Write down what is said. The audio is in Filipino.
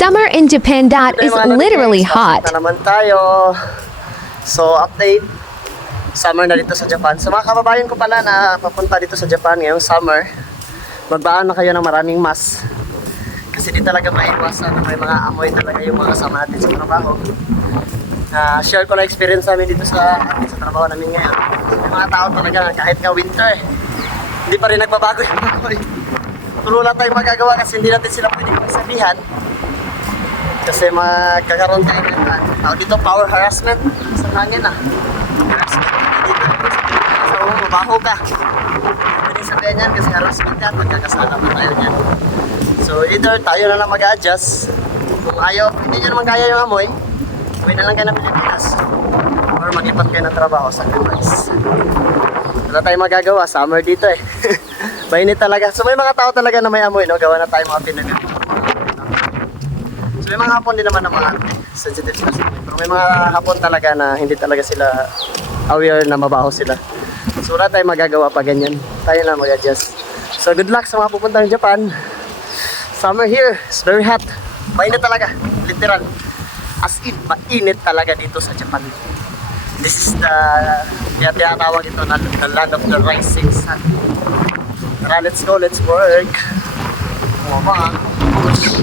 Summer in Japan is literally hot. Na naman tayo. So, update. Summer na dito sa Japan. So, mga kababayan ko pala na papunta dito sa Japan ngayong summer, magbaan na kayo ng maraming mask. Kasi di talaga maiwasan na may mga amoy talaga yung mga kasama natin sa trabaho. Share ko na experience namin dito sa trabaho namin ngayon. May mga tao talaga kahit nga winter, hindi pa rin nagbabago yung amoy. Tulo lang tayong magagawa kasi hindi natin sila pwedeng magsabihan. Kasi magkakaroon tayo ng tawag dito, power harassment sa hangin harassment dito. So, mabaho ka. Pwede sabihin yan kasi harassment yan, magkakasala pa tayo dyan. So, either tayo na lang mag-adjust. Kung ayaw, hindi nyo naman kaya yung amoy, uwi na lang kayo ng Pilipinas. Or mag-ipat kayo ng trabaho sa Pilipinas. Wala tayong magagawa, summer dito eh. Mainit talaga. So, may mga tao talaga na may amoy, no? Gawa na tayo mga Pinoy. May mga hapon din naman ng mga sensitive sila. Pero may mga hapon talaga na hindi talaga sila aware na mabaho sila. So wala tayong magagawa pa ganyan. Tayo lang mag-adjust. So good luck sa mga pupunta ng Japan. Summer here is very hot. Mainit talaga. Literal. As in, mainit talaga dito sa Japan. This is the tinatawag ito na the land of the rising sun. Tara, let's go. Let's work. Push.